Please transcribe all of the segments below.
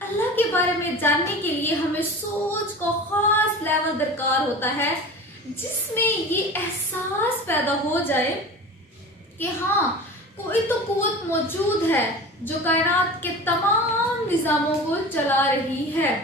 اللہ کے بارے میں جاننے کے لیے ہمیں سوچ کا خاص لیول درکار ہوتا ہے، جس میں یہ احساس پیدا ہو جائے کہ ہاں کوئی تو قوت موجود ہے جو کائنات کے تمام نظاموں کو چلا رہی ہے،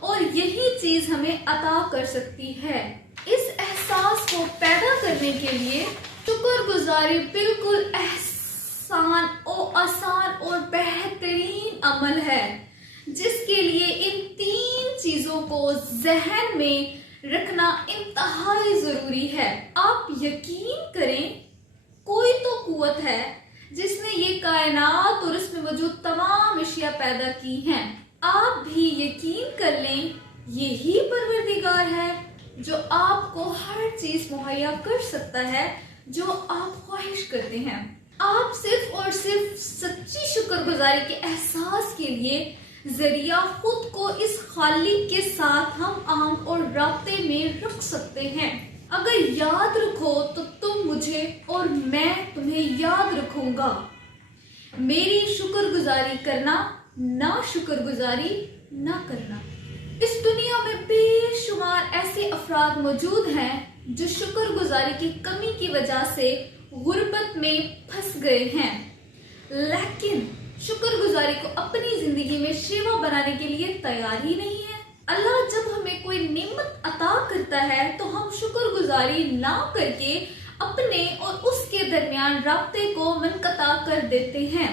اور یہی چیز ہمیں عطا کر سکتی ہے۔ اس احساس کو پیدا کرنے کے لیے شکر گزاری بالکل آسان اور بہترین عمل ہے، جس کے لیے ان 3 چیزوں کو ذہن میں رکھنا انتہائی ضروری ہے۔ آپ یقین کریں، کوئی تو قوت ہے جس نے یہ کائنات اور اس میں موجود تمام اشیاء پیدا کی ہیں۔ آپ بھی یقین کر لیں، یہی پروردگار ہے جو آپ کو ہر چیز مہیا کر سکتا ہے جو آپ خواہش کرتے ہیں۔ آپ صرف اور صرف سچی شکر گزاری کے احساس کے لیے ذریعہ خود کو اس خالق کے ساتھ ہم آہنگ اور رابطے میں رکھ سکتے ہیں۔ اگر یاد رکھو تو تم مجھے اور میں تمہیں یاد رکھوں گا۔ میری شکر گزاری کرنا، نہ شکر گزاری نہ کرنا۔ اس دنیا میں بے شمار ایسے افراد موجود ہیں جو شکر گزاری کی کمی کی وجہ سے غربت میں پھنس گئے ہیں، لیکن شکر گزاری کو اپنی زندگی میں شیوا بنانے کے لیے تیار ہی نہیں ہے۔ اللہ جب ہمیں کوئی نعمت عطا کرتا ہے تو ہم شکر گزاری نہ کر کے اپنے اور اس کے درمیان رابطے کو منقطع کر دیتے ہیں،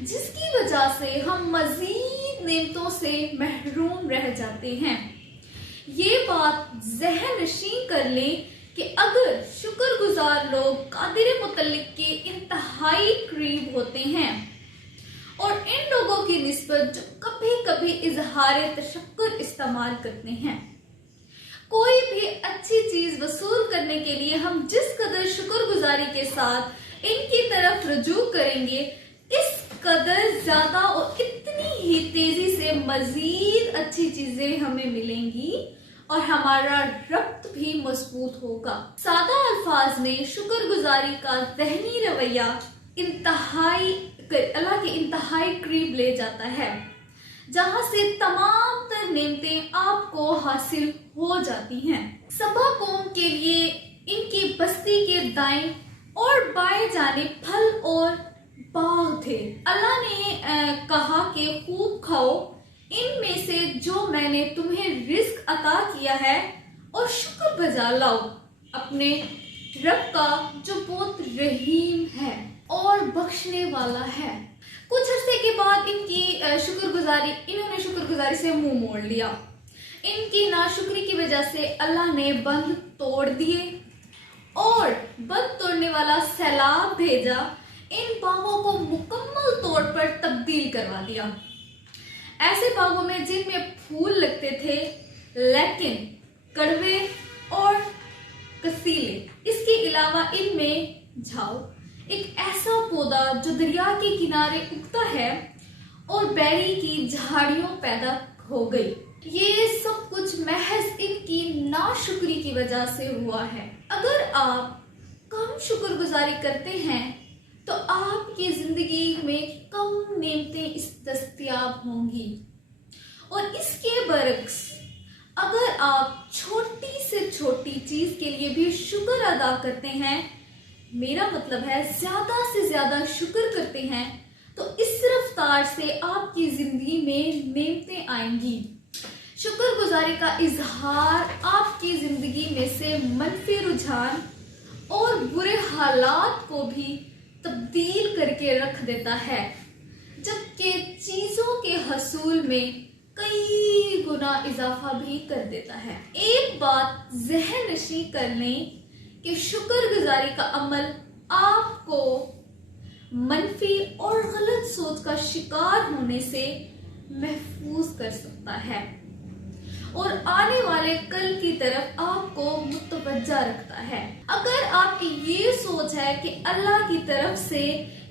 جس کی وجہ سے ہم مزید نعمتوں سے محروم رہ جاتے ہیں۔ یہ بات ذہن نشین کر لیں کہ اگر شکر گزار لوگ قادر متعلق کے انتہائی قریب ہوتے ہیں، اور ان لوگوں کی نسبت جو کبھی کبھی اظہار تشکر استعمال کرتے ہیں، کوئی بھی اچھی چیز وصول کرنے کے لیے ہم جس قدر شکر گزاری کے ساتھ ان کی طرف رجوع کریں گے، اس قدر زیادہ اور اتنی ہی تیزی سے مزید اچھی چیزیں ہمیں ملیں گی اور ہمارا ربط بھی مضبوط ہوگا۔ سادہ الفاظ میں شکر گزاری کا ذہنی رویہ اللہ کے انتہائی قریب لے جاتا ہے، جہاں سے تمام تر نعمتیں آپ کو حاصل ہو جاتی ہیں۔ سبا قوم کے لیے ان کی بستی کے دائیں اور بائیں جانب پھل اور باغ تھے۔ اللہ نے کہا کہ خوب کھاؤ ان میں سے جو میں نے تمہیں رزق عطا کیا ہے، اور شکر بجا لاؤ اپنے رب کا جو بہت رحیم ہے اور بخشنے والا ہے۔ کچھ عرصے کے بعد انہوں نے شکر گزاری سے منہ موڑ لیا۔ ان کی ناشکری کی وجہ سے اللہ نے بند توڑ دیے اور بند توڑنے والا سیلاب بھیجا، ان باغوں کو مکمل طور پر تبدیل کروا دیا۔ ایسے باغوں میں جن میں پھول لگتے تھے لیکن کڑوے اور کسیلے، اس کے علاوہ ان میں جھاؤ، ایک ایسا پودا جو دریا کے کنارے اگتا ہے، اور بیری کی جھاڑیوں پیدا ہو گئی۔ یہ سب کچھ محض ان کی ناشکری کی وجہ سے ہوا ہے۔ اگر آپ کم شکر گزاری کرتے ہیں تو آپ کی زندگی میں کم نعمتیں دستیاب ہوں گی، اور اس کے برعکس اگر آپ چھوٹی سے چھوٹی چیز کے لیے بھی شکر ادا کرتے ہیں، میرا مطلب ہے زیادہ سے زیادہ شکر کرتے ہیں، تو اس رفتار سے آپ کی زندگی میں نعمتیں آئیں گی۔ شکر گزاری کا اظہار آپ کی زندگی میں سے منفی رجحان اور برے حالات کو بھی تبدیل کر کے رکھ دیتا ہے، جبکہ چیزوں کے حصول میں کئی گنا اضافہ بھی کر دیتا ہے۔ ایک بات ذہن نشین کر لیں کہ شکر گزاری کا عمل آپ کو منفی اور غلط سوچ کا شکار ہونے سے محفوظ کر سکتا ہے، اور آنے والے کل کی طرف آپ کو متوجہ رکھتا ہے۔ اگر آپ کی یہ سوچ ہے کہ اللہ کی طرف سے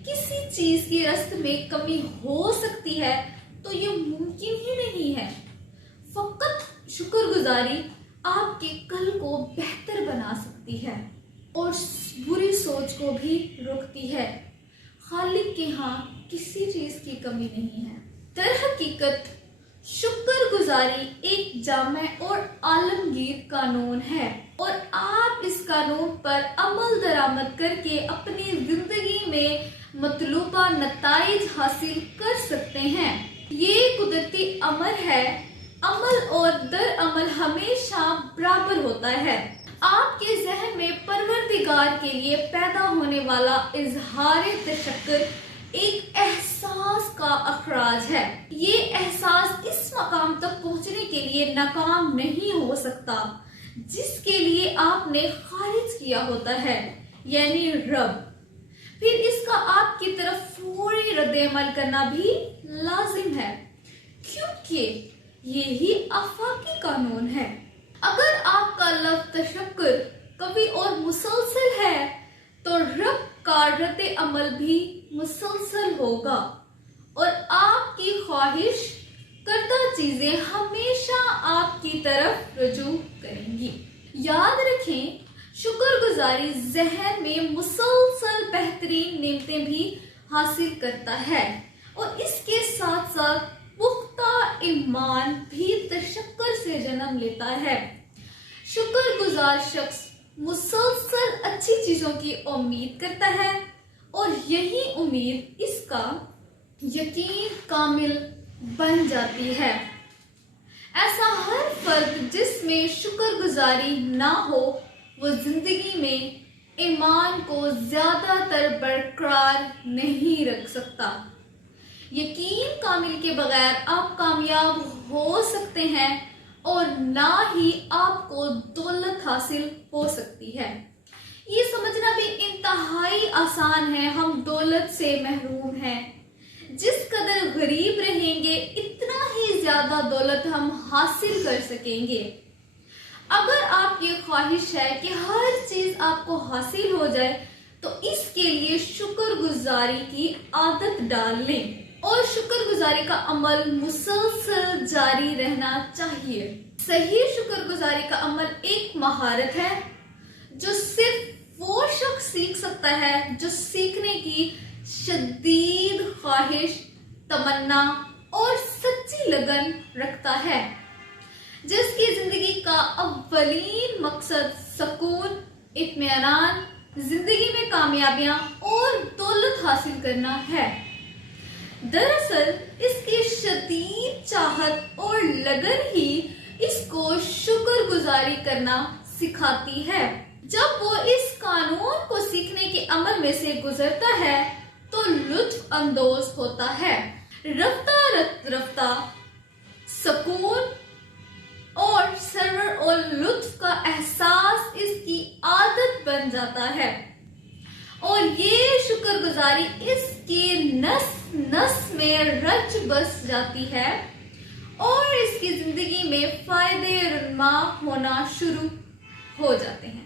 کسی چیز کی رزق میں کمی ہو سکتی ہے، تو یہ ممکن ہی نہیں ہے۔ فقط شکر گزاری آپ کے کل کو بہتر بنا سکتی ہے اور بری سوچ کو بھی روکتی ہے۔ خالق کے ہاں کسی چیز کی کمی نہیں ہے۔ در حقیقت شکر گزاری ایک جامع اور عالمگیر قانون ہے اور آپ اس قانون پر عمل درآمد کر کے اپنی زندگی میں مطلوبہ نتائج حاصل کر سکتے ہیں۔ یہ قدرتی امر ہے، عمل اور در عمل ہمیشہ برابر ہوتا ہے۔ آپ کے ذہن میں پروردگار کے لیے پیدا ہونے والا اظہار تشکر ایک احساس کا اخراج ہے۔ یہ احساس اس مقام تک پہنچنے کے لیے ناکام نہیں ہو سکتا جس کے لیے آپ نے خارج کیا ہوتا ہے، یعنی رب۔ پھر اس کا آپ کی طرف فوری رد عمل کرنا بھی لازم ہے، کیونکہ یہی آفاقی قانون ہے۔ اگر آپ کا لفظ تشکر قوی اور مسلسل ہے تو رب کا رد عمل بھی مسلسل ہوگا اور آپ کی خواہش کردہ چیزیں ہمیشہ آپ کی طرف رجوع کریں گی۔ یاد رکھیں، شکر گزاری ذہن میں مسلسل بہترین نعمتیں بھی حاصل کرتا ہے اور اس کے ساتھ ساتھ پختہ ایمان بھی تشکر سے جنم لیتا ہے۔ شکر گزار شخص مسلسل اچھی چیزوں کی امید کرتا ہے اور یہی امید اس کا یقین کامل بن جاتی ہے۔ ایسا ہر فرد جس میں شکر گزاری نہ ہو وہ زندگی میں ایمان کو زیادہ تر برقرار نہیں رکھ سکتا۔ یقین کامل کے بغیر آپ کامیاب ہو سکتے ہیں اور نہ ہی آپ کو دولت حاصل ہو سکتی ہے۔ یہ سمجھنا بھی انتہائی آسان ہے، ہم دولت سے محروم ہیں۔ جس قدر غریب رہیں گے اتنا ہی زیادہ دولت ہم حاصل کر سکیں گے۔ اگر آپ کی خواہش ہے کہ ہر چیز آپ کو حاصل ہو جائے تو اس کے لیے شکر گزاری کی عادت ڈال لیں اور شکر گزاری کا عمل مسلسل جاری رہنا چاہیے۔ صحیح شکر گزاری کا عمل ایک مہارت ہے جو صرف وہ شخص سیکھ سکتا ہے جو سیکھنے کی شدید خواہش، تمنا اور سچی لگن رکھتا ہے، جس کی زندگی کا اولین مقصد سکون، اطمینان، زندگی میں کامیابیاں اور دولت حاصل کرنا ہے۔ دراصل اس کی شدید چاہت اور لگن ہی اس کو شکر گزاری کرنا سکھاتی ہے۔ جب وہ اس قانون کو سیکھنے کے عمل میں سے گزرتا ہے تو لطف اندوز ہوتا ہے۔ رفتہ رفتہ سکون اور سرور اور لطف کا احساس اس کی عادت بن جاتا ہے اور یہ شکر گزاری اس کی نس نس میں رچ بس جاتی ہے اور اس کی زندگی میں فائدے رونما ہونا شروع ہو جاتے ہیں۔